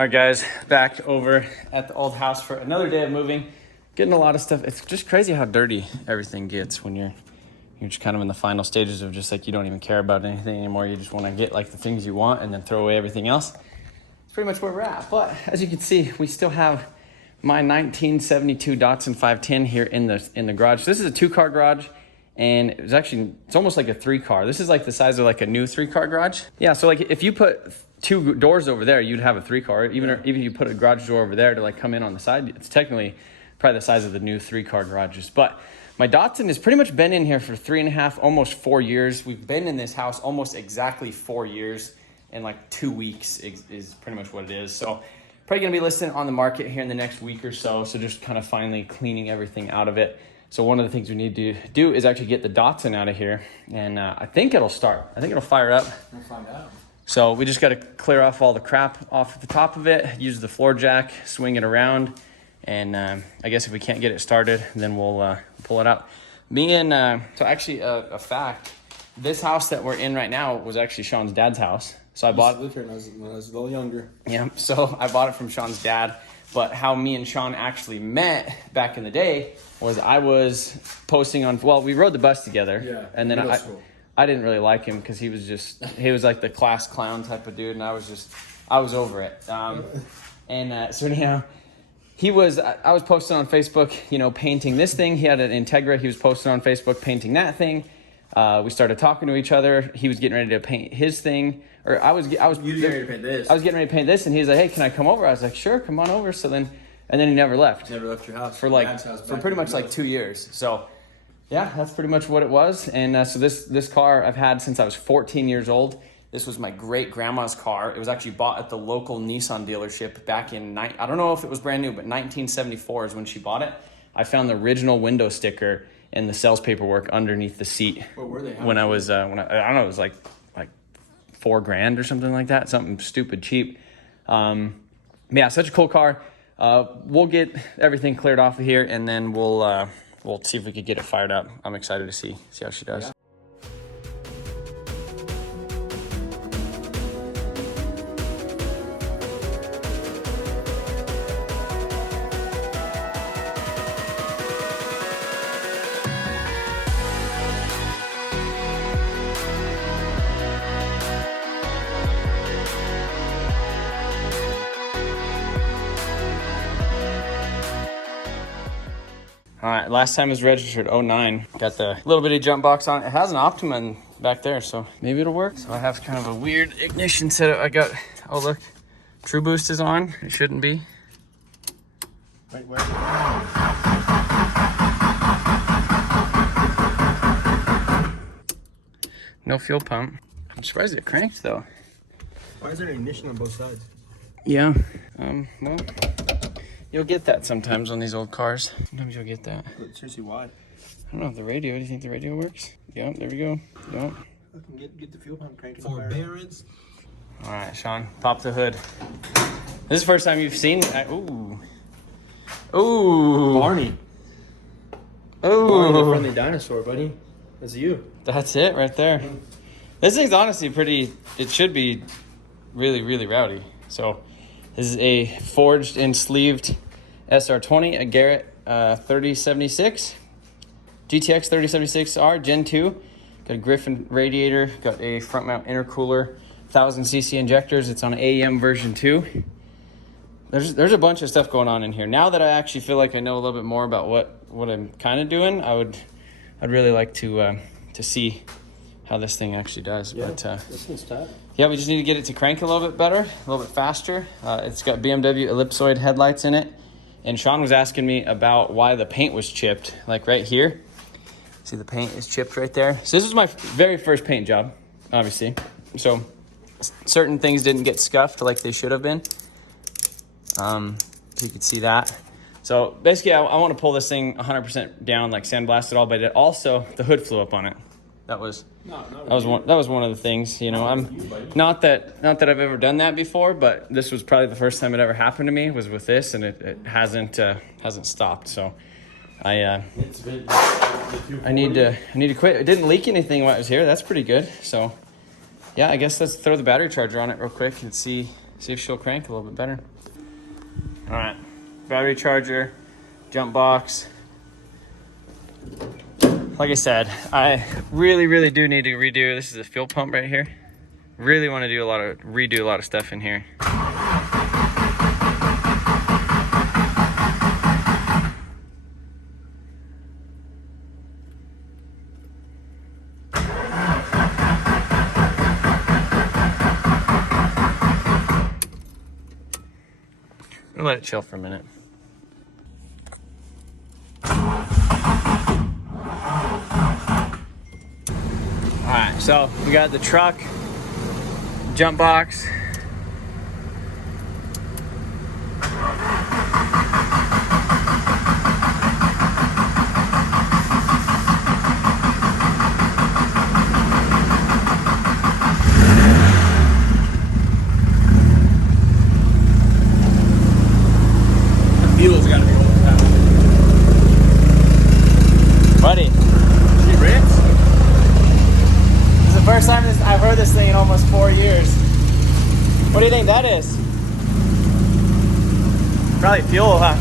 All right, guys, back over at the old house for another day of moving. Getting a lot of stuff. It's just crazy how dirty everything gets when you're just kind of in the final stages of just like you don't even care about anything anymore. You just want to get like the things you want and then throw away everything else. It's pretty much where we're at. But as you can see, we still have my 1972 Datsun 510 here in the garage. This is a 2-car garage, and it's almost like a 3-car. This is like the size of like a new 3-car garage. Yeah, so like if you put 2 doors over there, you'd have a 3-car. Even if you put a garage door over there to like come in on the side, it's technically probably the size of the new 3-car garages. But my Datsun has pretty much been in here for 3.5, almost 4 years. We've been in this house almost exactly 4 years, and like 2 weeks is pretty much what it is. So probably gonna be listed on the market here in the next week or so. So just kind of finally cleaning everything out of it. So one of the things we need to do is actually get the Datsun out of here, and I think it'll start. I think it'll fire up. We'll find out. So we just got to clear off all the crap off the top of it, use the floor jack, swing it around, and I guess if we can't get it started, then we'll pull it out. So actually a fact, this house that we're in right now was actually Sean's dad's house. So I bought it when I was a little younger. Yeah, so I bought it from Sean's dad. But how me and Sean actually met back in the day was I was posting on, well, we rode the bus together. Yeah, and then I didn't really like him because he was like the class clown type of dude, and I was over it. So anyhow, I was posting on Facebook, painting this thing. He had an Integra. He was posting on Facebook painting that thing. We started talking to each other. He was getting ready to paint his thing, or I was getting ready to paint this. I was getting ready to paint this, and he was like, "Hey, can I come over?" I was like, "Sure, come on over." So then he never left. Never left your house. For pretty much like 2 years. So yeah, that's pretty much what it was. And so this car I've had since I was 14 years old. This was my great grandma's car. It was actually bought at the local Nissan dealership back in I don't know if it was brand new, but 1974 is when she bought it. I found the original window sticker and the sales paperwork underneath the seat. What were they? When I was I don't know, it was like $4,000 or something like that, something stupid cheap. Yeah, such a cool car. We'll get everything cleared off of here, and then we'll see if we could get it fired up. I'm excited to see how she does. Yeah. All right, last time it was registered 09. Got the little bitty jump box on it. It has an Optima back there, so maybe it'll work. So I have kind of a weird ignition setup. Oh look, True Boost is on. It shouldn't be. Wait, where? No fuel pump. I'm surprised it cranked though. Why is there an ignition on both sides? Yeah, well, you'll get that sometimes on these old cars. Sometimes you'll get that. But seriously, why? I don't know, the radio. Do you think the radio works? Yeah, there we go. Yep. Get the fuel pump cranking. Forbearance. All right, Sean, pop the hood. This is the first time you've seen it. Ooh. Barney. Ooh. Barney the friendly dinosaur, buddy. That's you. That's it right there. This thing's honestly it should be really, really rowdy. So this is a forged and sleeved Sr20, a Garrett 3076, GTX 3076R Gen 2. Got a Griffin radiator, got a front mount intercooler, 1000cc injectors. It's on AEM version 2. There's a bunch of stuff going on in here. Now that I actually feel like I know a little bit more about what I'm kind of doing, I'd really like to see how this thing actually does. Yeah, but this one's tough. yeah, we just need to get it to crank a little bit better, a little bit faster. It's got BMW ellipsoid headlights in it. And Sean was asking me about why the paint was chipped, like right here. See, the paint is chipped right there. So this was my very first paint job, obviously. So certain things didn't get scuffed like they should have been. So you could see that. So basically, I want to pull this thing 100% down, like sandblast it all, but the hood flew up on it. That was one of the things, I'm not that I've ever done that before, but this was probably the first time it ever happened to me was with this, and it hasn't stopped. So I need to quit. It didn't leak anything while it was here. That's pretty good. So yeah, I guess let's throw the battery charger on it real quick and see See if she'll crank a little bit better. All right, battery charger, jump box. Like I said, I really do need to redo. This is a fuel pump right here. Really want to redo a lot of stuff in here. I'm gonna let it chill for a minute. All right, so we got the truck, jump box. Fuel's gotta be old now. Buddy, She rips? this is the first time I've heard this thing in almost 4 years. What do you think that is? Probably fuel, huh?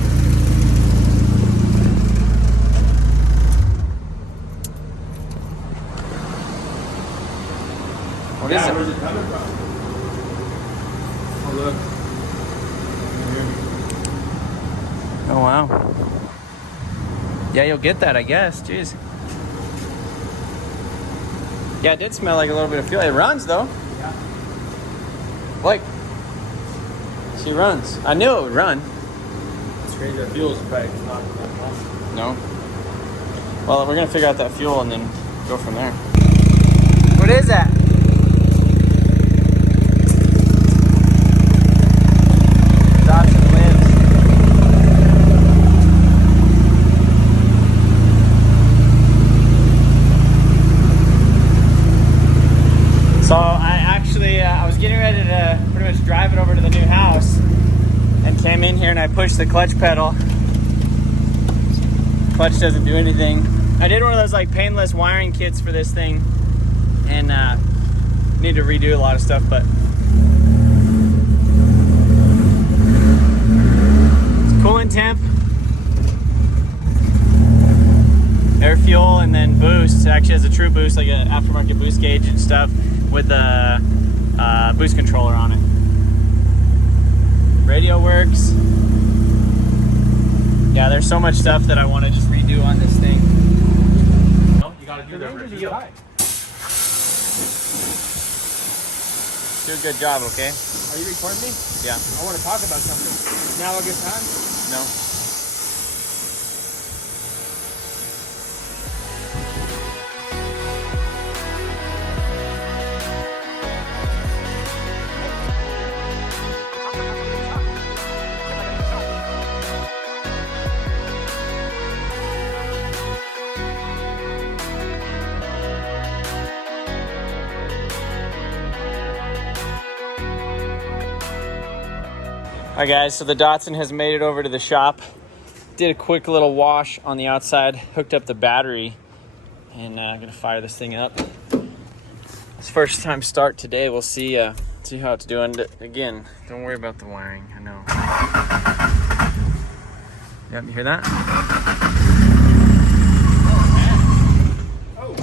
What is it? Where's it coming from? Oh, look. Oh, wow. Yeah, you'll get that, I guess. Jeez. Yeah, it did smell like a little bit of fuel. It runs, though. Yeah. Like, she runs. I knew it would run. It's crazy. That fuel's probably not that much. No. Well, we're going to figure out that fuel and then go from there. What is that? Datsun lives. So I was getting ready to pretty much drive it over to the new house and came in here and I pushed the clutch pedal. Clutch doesn't do anything. I did one of those like painless wiring kits for this thing and need to redo a lot of stuff, but it's coolant temp, air fuel, and then boost. It actually has a true boost, like an aftermarket boost gauge and stuff with the boost controller on it. Radio works. Yeah, there's so much stuff that I want to just redo on this thing. No, you gotta do the reveal. Do a good job, okay? Are you recording me? Yeah. I want to talk about something. Is now a good time? No. All right, guys, so the Datsun has made it over to the shop. Did a quick little wash on the outside, hooked up the battery, and I'm gonna fire this thing up. It's first time start today. We'll see how it's doing. Again, don't worry about the wiring, I know. Yep, you hear that? Oh.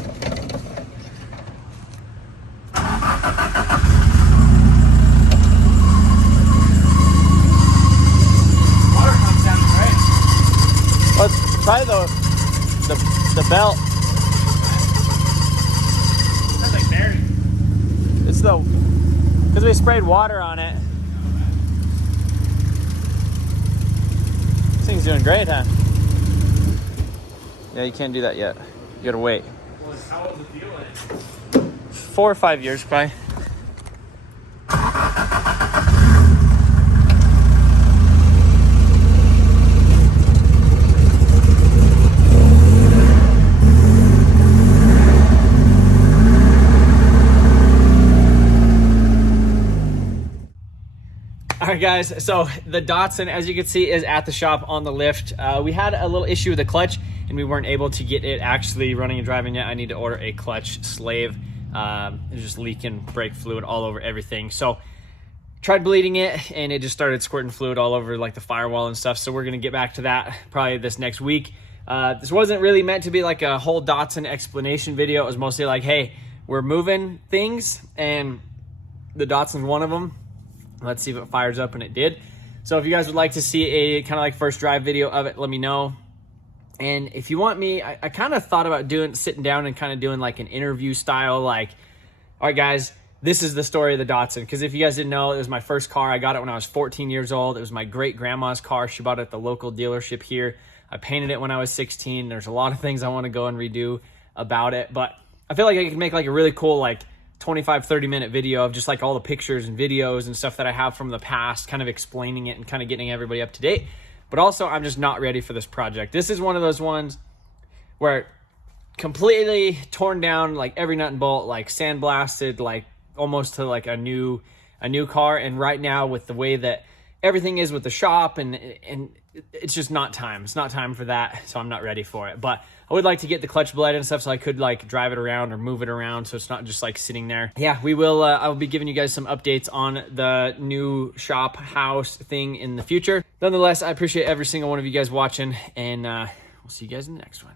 Well, it's probably the belt. Sounds like Mary. It's because we sprayed water on it. This thing's doing great, huh? Yeah, you can't do that yet. You gotta wait. Well, how old is the fuel in? 4 or 5 years, probably. All right, guys, so the Datsun, as you can see, is at the shop on the lift. We had a little issue with the clutch and we weren't able to get it actually running and driving yet. I need to order a clutch slave. It's just leaking brake fluid all over everything. So tried bleeding it and it just started squirting fluid all over like the firewall and stuff. So we're gonna get back to that probably this next week. This wasn't really meant to be like a whole Datsun explanation video. It was mostly like, hey, we're moving things and the Datsun's one of them. Let's see if it fires up, and it did. So if you guys would like to see a kind of like first drive video of it, let me know. And if you want me, I kind of thought about sitting down and kind of doing like an interview style, like, all right, guys, this is the story of the Datsun. Because if you guys didn't know, it was my first car. I got it when I was 14 years old. It was my great grandma's car. She bought it at the local dealership here. I painted it when I was 16. There's a lot of things I want to go and redo about it, but I feel like I could make like a really cool, like 25-30 minute video of just like all the pictures and videos and stuff that I have from the past, kind of explaining it and kind of getting everybody up to date. But also, I'm just not ready for this project. This is one of those ones where completely torn down, like every nut and bolt, like sandblasted, like almost to like a new car. And right now, with the way that everything is with the shop, and it's just not time. It's not time for that, so I'm not ready for it. But I would like to get the clutch blade and stuff so I could like drive it around or move it around so it's not just like sitting there. Yeah, we will. I'll be giving you guys some updates on the new shop house thing in the future. Nonetheless, I appreciate every single one of you guys watching, and we'll see you guys in the next one.